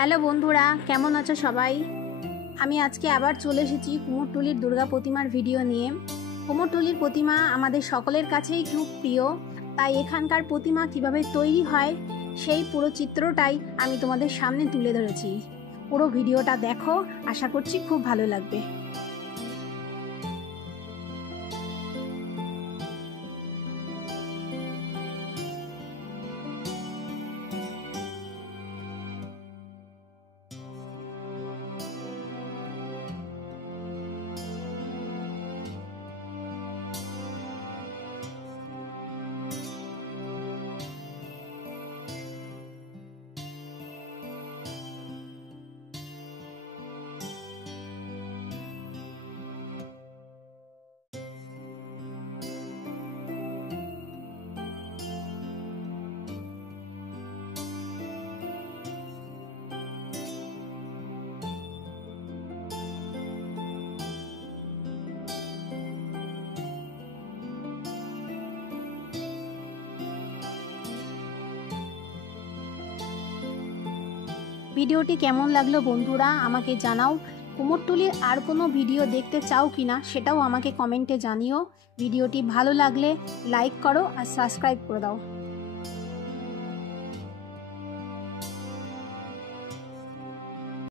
হ্যালো বন্ধুরা, কেমন আছো সবাই? আমি আজকে আবার চলে এসেছি কুমোরটুলির দুর্গা প্রতিমার ভিডিও নিয়ে। কুমোরটুলির প্রতিমা আমাদের সকলের কাছেই খুব প্রিয়, তাই এখানকার প্রতিমা কিভাবে তৈরি হয় সেই পুরো চিত্রটাই আমি তোমাদের সামনে তুলে ধরেছি। পুরো ভিডিওটা দেখো, আশা করছি খুব ভালো লাগবে। ভিডিওটি কেমন লাগলো বন্ধুরা আমাকে জানাও। কুমোরটুলির আর কোনো ভিডিও দেখতে চাও কিনা সেটাও আমাকে কমেন্টে জানিও। ভিডিওটি ভালো লাগলে লাইক করো আর সাবস্ক্রাইব করে দাও।